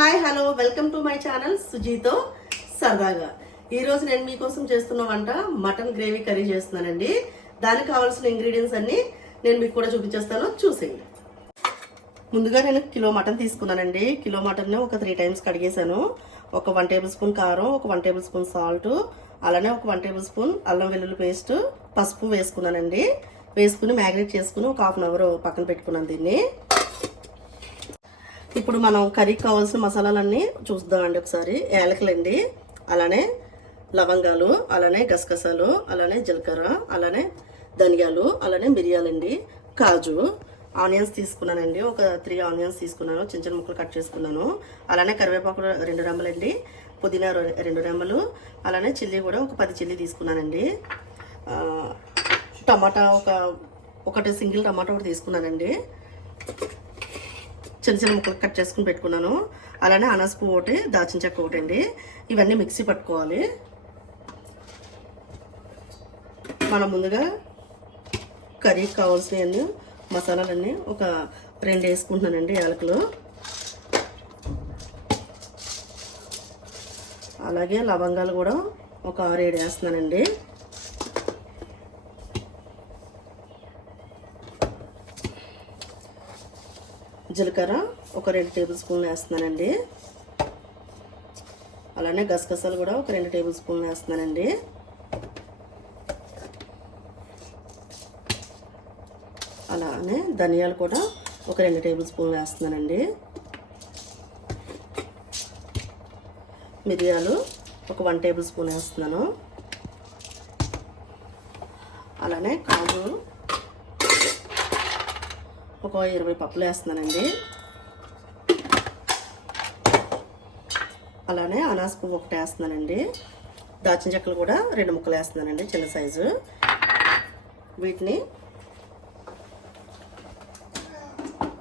Hi hello welcome to my channel సుజీతో సరదాగా. ఈరోజు నేను మీకోసం చేస్తున్న వంట మటన్ గ్రేవీ కర్రీ చేస్తున్నానండి. దానికి కావాల్సిన ఇంగ్రీడియంట్స్ అన్ని నేను మీకు కూడా చూపించేస్తాను, చూసేయండి. ముందుగా నేను కిలో మటన్ తీసుకున్నానండి. కిలో మటన్ని ఒక 3 times కడిగేసాను. ఒక 1 టేబుల్ స్పూన్ కారం, ఒక 1 టేబుల్ స్పూన్ సాల్ట్, అలానే ఒక 1 టేబుల్ స్పూన్ అల్లం వెల్లుల్లి పేస్ట్, పసుపు వేసుకున్నానండి. వేసుకుని మ్యాగ్నేట్ చేసుకుని ఒక 1/2 hour పక్కన పెట్టుకున్నాను దీన్ని. ఇప్పుడు మనం కర్రీకి కావాల్సిన మసాలాలన్నీ చూద్దామండి ఒకసారి. యాలకులండి, అలానే లవంగాలు, అలానే గసగసాలు, అలానే జీలకర్ర, అలానే ధనియాలు, అలానే మిరియాలండి, కాజు, ఆనియన్స్ తీసుకున్నానండి. ఒక 3 ఆనియన్స్ తీసుకున్నాను, చిన్న చిన్న ముక్కలు కట్ చేసుకున్నాను. అలానే కరివేపాకు 2 రెమ్మలండి, పుదీనా 2 రెమ్మలు, అలానే చిల్లీ కూడా ఒక 10 చిల్లీ తీసుకున్నానండి. టమాటా ఒకటి సింగిల్ టమాటా ఒకటి తీసుకున్నానండి, చిన్న చిన్న ముక్కలు కట్ చేసుకుని పెట్టుకున్నాను. అలానే అనసపు ఒకటి, దాచిన చెక్క ఒకటి అండి. ఇవన్నీ మిక్సీ పట్టుకోవాలి. మనం ముందుగా కర్రీకి కావాల్సిన మసాలాలన్నీ ఒక 2 వేసుకుంటున్నానండి. యాలకులు, అలాగే లవంగాలు కూడా ఒక 6-7 వేస్తున్నానండి. జీలకర్ర ఒక 2 టేబుల్ స్పూన్లు వేస్తున్నానండి. అలానే గసగసాలు కూడా ఒక 2 టేబుల్ స్పూన్లు వేస్తున్నానండి. అలానే ధనియాలు కూడా ఒక 2 టేబుల్ స్పూన్లు వేస్తున్నానండి. మిరియాలు ఒక 1 టేబుల్ స్పూన్ వేస్తున్నాను. అలానే కాజు ఒక 20 పప్పులు వేస్తున్నానండి. అలానే అనాస పువ్వు ఒకటి వేస్తున్నానండి. దాచిన చెక్కలు కూడా 2 ముక్కలు వేస్తున్నానండి, చిన్న సైజు. వీటిని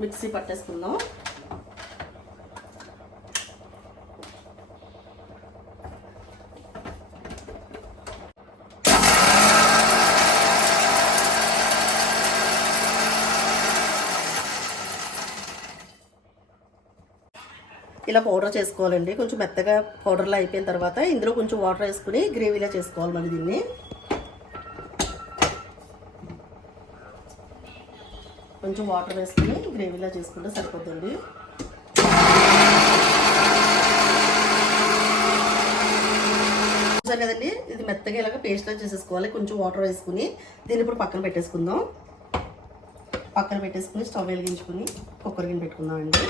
మిక్సీ పట్టేసుకుందాం. ఇలా పౌడర్ చేసుకోవాలండి. కొంచెం మెత్తగా పౌడర్లో అయిపోయిన తర్వాత ఇందులో కొంచెం వాటర్ వేసుకుని గ్రేవీలా చేసుకోవాలి. మళ్ళీ దీన్ని కొంచెం వాటర్ వేసుకుని గ్రేవీలా చేసుకుంటే సరిపోతుంది. చూసారు కదండి, ఇది మెత్తగా ఇలాగ పేస్ట్లా చేసేసుకోవాలి. కొంచెం వాటర్ వేసుకుని దీన్ని ఇప్పుడు పక్కన పెట్టేసుకుందాం. పక్కన పెట్టేసుకుని స్టవ్ వెలిగించుకుని కుక్కర్ గిన్నె పెట్టుకుందామండి.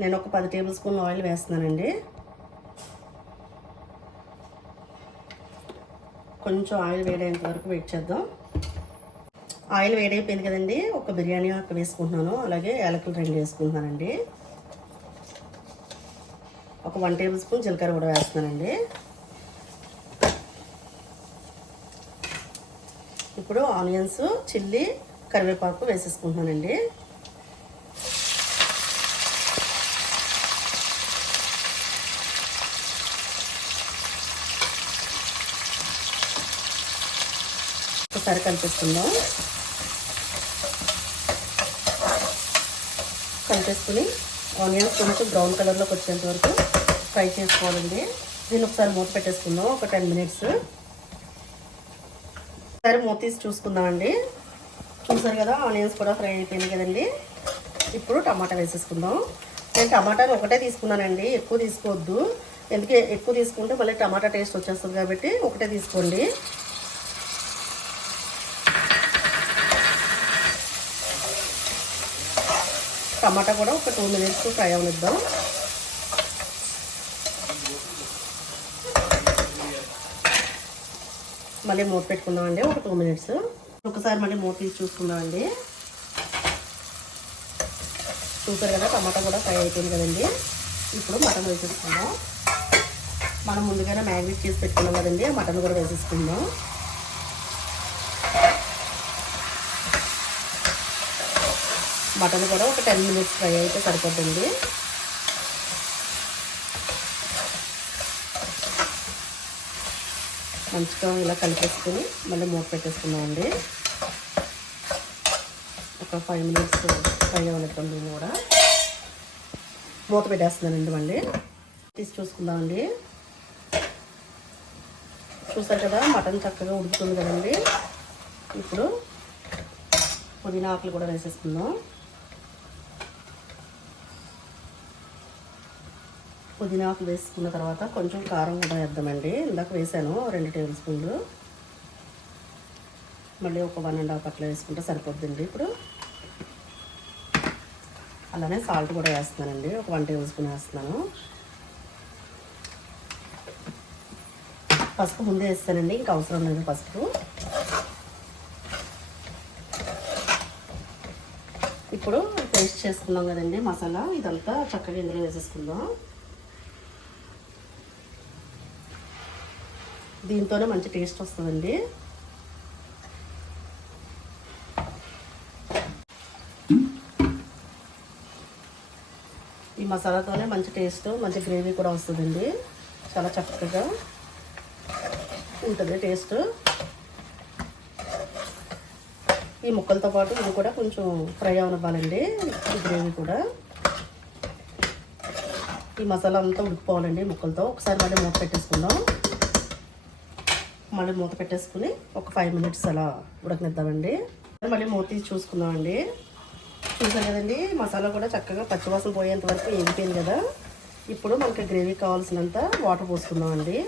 నేను ఒక 10 టేబుల్ స్పూన్ ఆయిల్ వేస్తున్నానండి. కొంచెం ఆయిల్ వేడేంత వరకు వెయిట్ చేద్దాం. ఆయిల్ వేడైపోయింది కదండి, ఒక బిర్యానీ ఆకు వేసుకుంటున్నాను. అలాగే యాలకులు 2 వేసుకుంటున్నానండి. ఒక 1 టేబుల్ స్పూన్ జీలకర్ర కూడా వేస్తున్నానండి. ఇప్పుడు ఆనియన్స్, చిల్లీ, కరివేపాకు వేసేసుకుంటున్నానండి. ఒకసారి కలిపేసుకుందాం. కలిపేసుకుని ఆనియన్స్ కొంచెం బ్రౌన్ కలర్లోకి వచ్చేంత వరకు ఫ్రై చేసుకోవాలండి. దీన్ని ఒకసారి మూత పెట్టేసుకుందాం ఒక 10 minutes. ఒకసారి మూత తీసి చూసుకుందామండి. చూసారు కదా, ఆనియన్స్ కూడా ఫ్రై అయిపోయింది కదండి. ఇప్పుడు టమాటా వేసేసుకుందాం. నేను టమాటాలు ఒకటే తీసుకున్నానండి, ఎక్కువ తీసుకోవద్దు. ఎందుకంటే ఎక్కువ తీసుకుంటే మళ్ళీ టమాటా టేస్ట్ వచ్చేస్తుంది కాబట్టి ఒకటే తీసుకోండి. టమాటా కూడా ఒక 2 minutes ఫ్రై అవనిద్దాం. మళ్ళీ మూత పెట్టుకుందామండి ఒక 2 minutes. ఒకసారి మళ్ళీ మూత తీసి చూసుకుందామండి. చూసారు కదా, టమాటా కూడా ఫ్రై అయిపోయింది కదండి. ఇప్పుడు మటన్ వేసేసుకుందాం. మనం ముందుగానే మ్యాగ్నేట్ చేసి పెట్టుకున్నాం కదండి, ఆ మటన్ కూడా వేసేసుకుందాం. మటన్ కూడా ఒక 10 minutes ఫ్రై అయితే సరిపోతుంది. మంచిగా ఇలా కలిపేసుకుని మళ్ళీ మూత పెట్టేసుకుందామండి. ఒక 5 మినిట్స్ ఫ్రై అవనిద్దాం. దీన్ని కూడా మూత పెట్టేస్తున్నానండి. మళ్ళీ తీసి చూసుకుందామండి. చూసారు కదా మటన్ చక్కగా ఉడుకుతుంది కదండి. ఇప్పుడు పుదీనా ఆకులు కూడా వేసేసుకుందాం. పుదీనా ఆకులు వేసుకున్న తర్వాత కొంచెం కారం కూడా వేద్దామండి. ఇందాక వేసాను 2 టేబుల్ స్పూన్లు. మళ్ళీ ఒక 1.5 అట్లా వేసుకుంటే సరిపోద్దండి. ఇప్పుడు అలానే సాల్ట్ కూడా వేస్తున్నానండి. ఒక 1 టేబుల్ స్పూన్ వేస్తున్నాను. పసుపు ముందే వేస్తానండి, ఇంకా అవసరం లేదు పసుపు. ఇప్పుడు పేస్ట్ చేసుకున్నాం కదండి మసాలా, ఇదంతా చక్కగా ఇందులో వేసేసుకుందాం. దీంతోనే మంచి టేస్ట్ వస్తుందండి. ఈ మసాలాతోనే మంచి టేస్ట్, మంచి గ్రేవీ కూడా వస్తుందండి. చాలా చక్కగా ఉంటుంది టేస్ట్. ఈ ముక్కలతో పాటు ఇది కూడా కొంచెం ఫ్రై అవనివ్వాలండి. ఈ గ్రేవీ కూడా ఈ మసాలా అంతా ఉడికిపోవాలండి ముక్కలతో. ఒకసారి మళ్ళీ మూత పెట్టేసుకుందాం. మళ్ళీ మూత పెట్టేసుకుని ఒక 5 మినిట్స్ అలా ఉడకనిద్దామండి. మళ్ళీ మూత తీసి చూసుకుందామండి. చూసారు కదండి మసాలా కూడా చక్కగా పచ్చివాసన పోయేంత వరకు ఎండిపోయింది కదా. ఇప్పుడు మనకి గ్రేవీ కావాల్సినంత వాటర్ పోసుకుందామండి.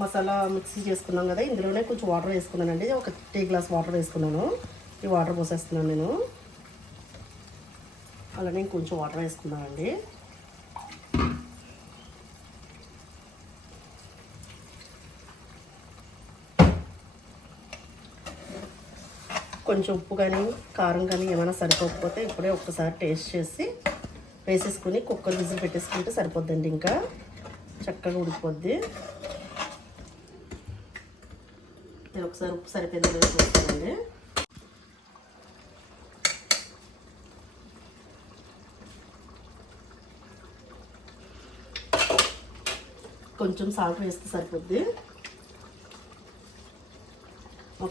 మసాలా మిక్సీ చేసుకున్నాం కదా, ఇందులోనే కొంచెం వాటర్ వేసుకున్నానండి. ఒక టీ గ్లాస్ వాటర్ వేసుకున్నాను. ఈ వాటర్ పోసేస్తున్నాను నేను. అలానే ఇంకొంచెం వాటర్ వేసుకున్నానండి. కొంచెం ఉప్పు కానీ కారం కానీ ఏమైనా సరిపోకపోతే ఇప్పుడే ఒక్కసారి టేస్ట్ చేసి వేసేసుకుని కుక్కర్ విజిల్ పెట్టేసుకుంటే సరిపోద్దండి. ఇంకా చక్కగా ఉడికిపోద్ది. నేను ఒకసారి ఉప్పు సరిపోయిందో చూస్తానండి. కొంచెం సాల్ట్ వేస్తే సరిపోద్ది.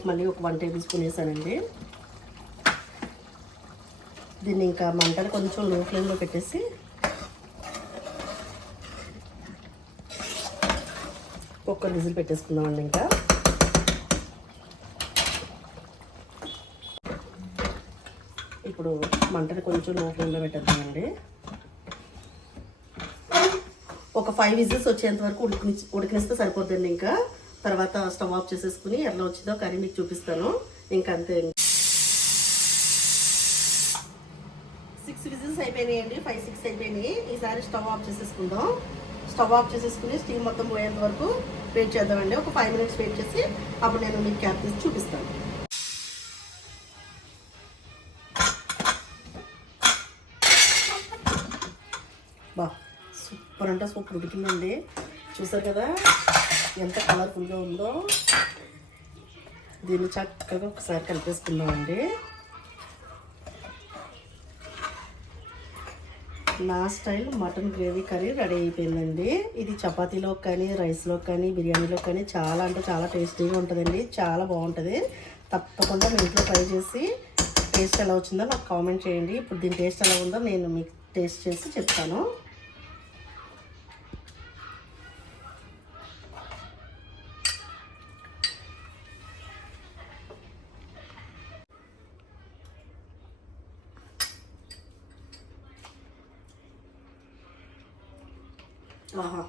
మళ్ళీ ఒక 1 టేబుల్ స్పూన్ వేసానండి. దీన్ని ఇంకా మంటను కొంచెం లో ఫ్లేమ్లో పెట్టేసి కుక్కర్ విజిల్ పెట్టేసుకుందామండి. ఇంకా ఇప్పుడు మంటను కొంచెం లో ఫ్లేమ్లో పెట్టేద్దామండి. ఒక 5 విజిల్స్ వచ్చేంత వరకు ఉడికినిస్తే సరిపోద్దండి. ఇంకా తర్వాత స్టవ్ ఆఫ్ చేసేసుకుని ఎలా వచ్చిందో కర్రీ మీకు చూపిస్తాను. ఇంకా అంతే. 6 విజిల్స్ అయిపోయినాయండి. 5, 6 అయిపోయినాయి. ఈసారి స్టవ్ ఆఫ్ చేసేసుకుందాం. స్టవ్ ఆఫ్ చేసేసుకుని స్టీమ్ మొత్తం పోయేంత వరకు వెయిట్ చేద్దామండి. ఒక 5 మినిట్స్ వెయిట్ చేసి అప్పుడు నేను మీకు క్యాప్ తీసి చూపిస్తాను. బా సూపర్ అంటే సూపర్ ఉడికిందండి. చూసారు కదా ఎంత కలర్ఫుల్గా ఉందో. దీన్ని చక్కగా ఒకసారి కలిపేసుకుందామండి. నా style mutton gravy curry ready అయిపోయిందండి. ఇది చపాతీలో కానీ రైస్లో కానీ బిర్యానీలో కానీ చాలా అంటే చాలా టేస్టీగా ఉంటుందండి. చాలా బాగుంటుంది. తప్పకుండా మీ ఇంట్లో ట్రై చేసి టేస్ట్ ఎలా వచ్చిందో నాకు కామెంట్ చేయండి. ఇప్పుడు దీని టేస్ట్ ఎలా ఉందో నేను మీకు టేస్ట్ చేసి చెప్తాను. ఆహా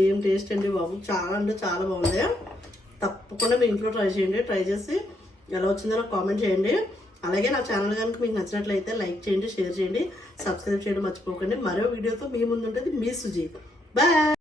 ఏం టేస్ట్ అండి బాబు. చాలా అంటే చాలా బాగుంది. తప్పకుండా మీ ఇంట్లో ట్రై చేయండి. ట్రై చేసి ఎలా వచ్చిందో నాకు కామెంట్ చేయండి. అలాగే నా ఛానల్ కనుక మీకు నచ్చినట్లయితే లైక్ చేయండి, షేర్ చేయండి, సబ్స్క్రైబ్ చేయడం మర్చిపోకండి. మరో వీడియోతో మీ ముందు ఉంటుంది మీ సుజీ. బాయ్.